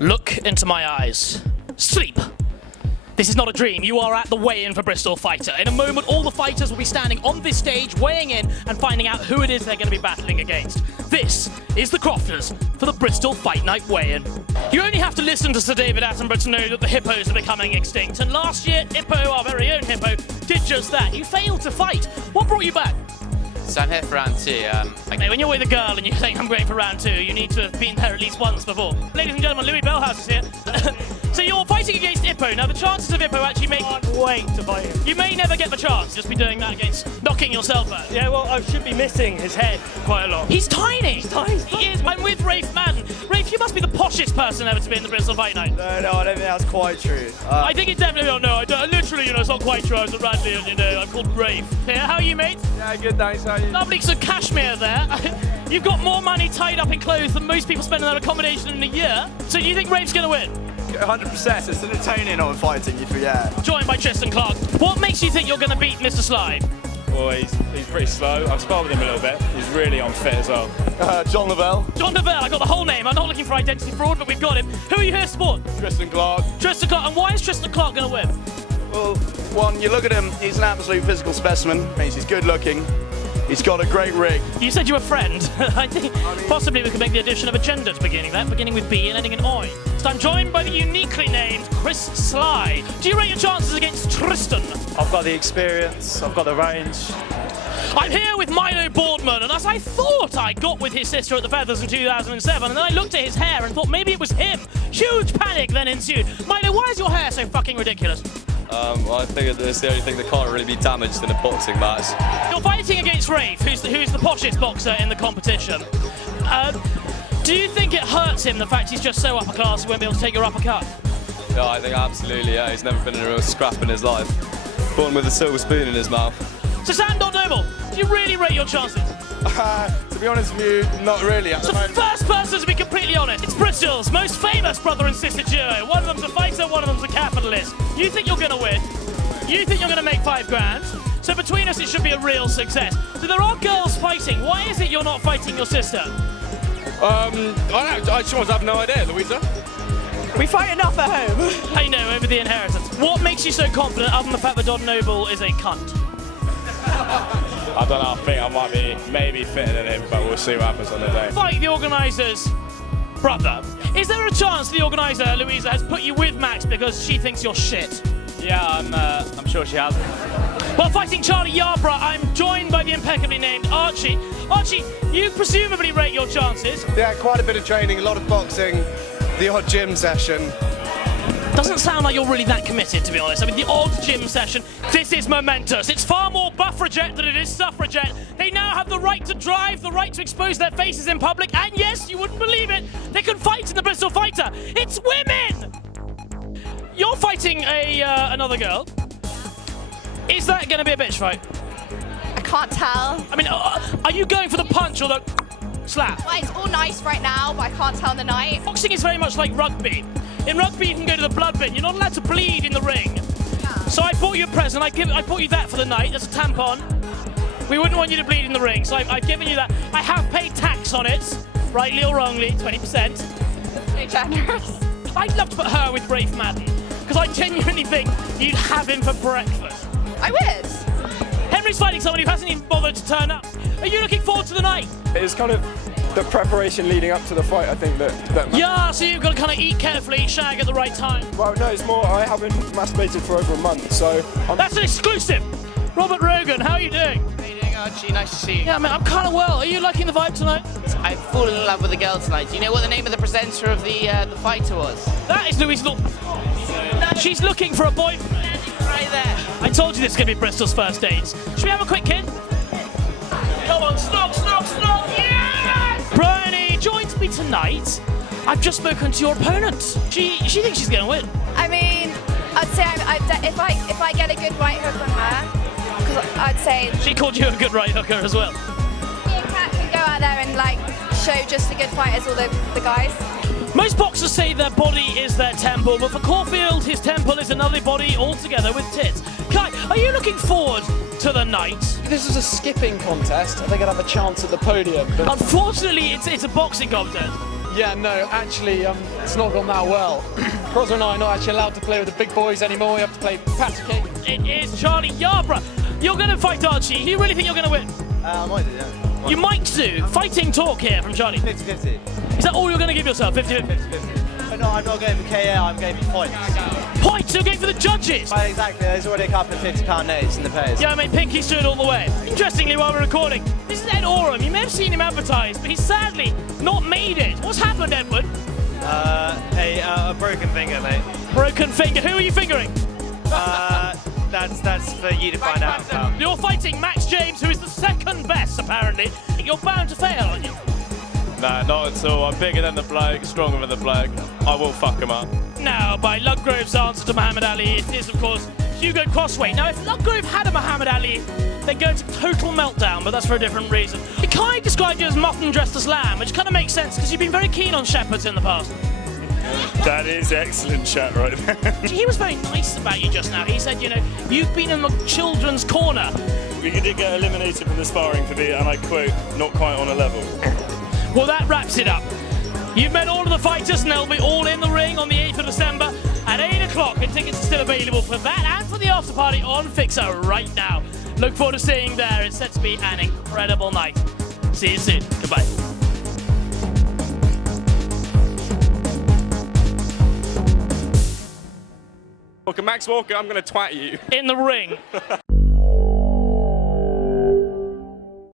Look into my eyes. Sleep. This is not a dream. You are at the weigh-in for Bristol Fighter. In a moment, all the fighters will be standing on this stage, weighing in and finding out who it is they're going to be battling against. This is the Crofters for the Bristol Fight Night weigh-in. You only have to listen to Sir David Attenborough to know that the hippos are becoming extinct. And last year, Hippo, our very own Hippo, did just that. You failed to fight. What brought you back? So I'm here for round 2. When you're with a girl and you think I'm going for round 2, you need to have been there at least once before. Ladies and gentlemen, Louis Bellhouse is here. So you're fighting against Hippo. Now the chances of Hippo actually make... I can't wait to fight him. You may never get the chance, just be doing that against knocking yourself out. Yeah, well, I should be missing his head quite a lot. He's tiny! He's tiny. He is. I'm with Rafe Madden. Rafe, you must be the poshest person ever to be in the Bristol Fight Night. No, I don't think that's quite true. I think it's definitely not. No, literally, it's not quite true. I was at Radley, I'm called Rafe. Yeah, how are you, mate? Yeah, good, thanks. How are you? Lovely, so cashmere there. You've got more money tied up in clothes than most people spend on their accommodation in a year. So do you think Rafe's going to win? 100%. It's entertaining on fighting, you forget. Joined by Tristan Clark. What makes you think you're going to beat Mr. Slide? Well, he's pretty slow. I've sparred with him a little bit. He's really unfit as well. John Lavelle. John Lavelle, I got the whole name. I'm not looking for identity fraud, but we've got him. Who are you here to support? Tristan Clark. Tristan Clark. And why is Tristan Clark going to win? Well, one, you look at him, he's an absolute physical specimen. He's good looking. He's got a great rig. You said you were a friend. I think possibly we could make the addition of a gender to beginning with B and ending in Oi. So I'm joined by the uniquely named Chris Sly. Do you rate your chances against Tristan? I've got the experience, I've got the range. I'm here with Milo Boardman, and as I thought I got with his sister at the Feathers in 2007, and then I looked at his hair and thought maybe it was him. Huge panic then ensued. Milo, why is your hair so fucking ridiculous? Well, I figured it's the only thing that can't really be damaged in a boxing match. You're fighting against Rafe, who's the poshest boxer in the competition. Do you think it hurts him, the fact he's just so upper class, he won't be able to take your uppercut? Yeah, I think absolutely, yeah. He's never been in a real scrap in his life. Born with a silver spoon in his mouth. So Sam Noble, do you really rate your chances? To be honest with you, not really at So the moment. first person to be completely honest, it's Bristol's most famous brother and sister duo. One of them's a fighter, one of them's a capitalist. You think you're going to win? You think you're going to make $5 grand? So between us, it should be a real success. So there are girls fighting. Why is it you're not fighting your sister? I just have no idea, Louisa. We fight enough at home. I know, over the inheritance. What makes you so confident, other than the fact that Don Noble is a cunt? I don't know, I think I might be maybe fitter than him, but we'll see what happens on the day. Fight the organiser's brother. Is there a chance the organiser, Louisa, has put you with Max because she thinks you're shit? Yeah, I'm sure she has. While fighting Charlie Yarborough, I'm joined by the impeccably named Archie. Archie, you presumably rate your chances. Yeah, quite a bit of training, a lot of boxing, the odd gym session. Doesn't sound like you're really that committed, to be honest. I mean, the odd gym session, this is momentous. It's far more buffragette than it is suffragette. They now have the right to drive, the right to expose their faces in public, and yes, you wouldn't believe it, they can fight in the Bristol Fighter. It's women! You're fighting another girl. Is that going to be a bitch fight? I can't tell. I mean, are you going for the punch or the slap? Well, it's all nice right now, but I can't tell in the night. Boxing is very much like rugby. In rugby, you can go to the blood bin. You're not allowed to bleed in the ring. Yeah. So I bought you a present. I bought you that for the night. That's a tampon. We wouldn't want you to bleed in the ring, so I've given you that. I have paid tax on it, rightly or wrongly, 20%. Very generous. I'd love to put her with Rafe Madden, because I genuinely think you'd have him for breakfast. I would. Henry's fighting someone who hasn't even bothered to turn up. Are you looking forward to the night? It's kind of the preparation leading up to the fight, I think, that Yeah, so you've got to kind of eat carefully, shag at the right time. Well, no, it's more, I haven't masturbated for over a month, so... That's an exclusive! Robert Rogan, how are you doing? How you doing, Archie? Nice to see you. Yeah, man, I'm kind of well. Are you liking the vibe tonight? I've fallen in love with a girl tonight. Do you know what the name of the presenter of the fighter was? That is Louise Law. She's looking for a boyfriend. Right there. I told you this is going to be Bristol's first dates. Should we have a quick kid? Come on, stop! Yes! Bryony joins me tonight. I've just spoken to your opponent. She thinks she's going to win. I mean, I'd say if I get a good right hook on her, because I'd say She called you a good right hooker as well. me and Kat can go out there and like show just as good fight as all the guys. Most boxers say their body is their temple, but for Caulfield, his temple is another body altogether with tits. Kai, are you looking forward to the night? If this was a skipping contest, I think I'd have a chance at the podium. But Unfortunately, it's a boxing contest. Yeah, no, actually, it's not gone that well. Crofter and I are not actually allowed to play with the big boys anymore. We have to play patty cake. It is Charlie Yarborough. You're going to fight Archie. You really think you're going to win? I might do, yeah. You might do. Fighting talk here from Charlie. 50-50. Is that all you're going to give yourself? 50-50? 50-50. No, I'm not going for KO, I'm going for points. Points? You're going for the judges? Right, exactly, there's already a couple of £50 notes in the pairs. Yeah, mate, Pinky's doing it all the way. Interestingly, while we're recording, this is Ed Oram. You may have seen him advertised, but he's sadly not made it. What's happened, Edward? A broken finger, mate. Broken finger. Who are you fingering? That's for you to find out about. You're fighting Max James, who is the second best, apparently. You're bound to fail, aren't you? Nah, not at all. I'm bigger than the bloke, stronger than the bloke. I will fuck him up. Now, by Ludgrove's answer to Muhammad Ali, it is, of course, Hugo Crossway. Now, if Ludgrove had a Muhammad Ali, they'd go into total meltdown, but that's for a different reason. He kind of described you as mutton dressed as lamb, which kind of makes sense, because you've been very keen on shepherds in the past. That is excellent chat right there. He was very nice about you just now. He said, you know, you've been in the children's corner. We did get eliminated from the sparring for being, and I quote, not quite on a level. Well, that wraps it up. You've met all of the fighters, and they'll be all in the ring on the 8th of December at 8 o'clock, and tickets are still available for that and for the after party on Fixer right now. Look forward to seeing you there. It's set to be an incredible night. See you soon. Goodbye. Max Walker, I'm going to twat you. In the ring.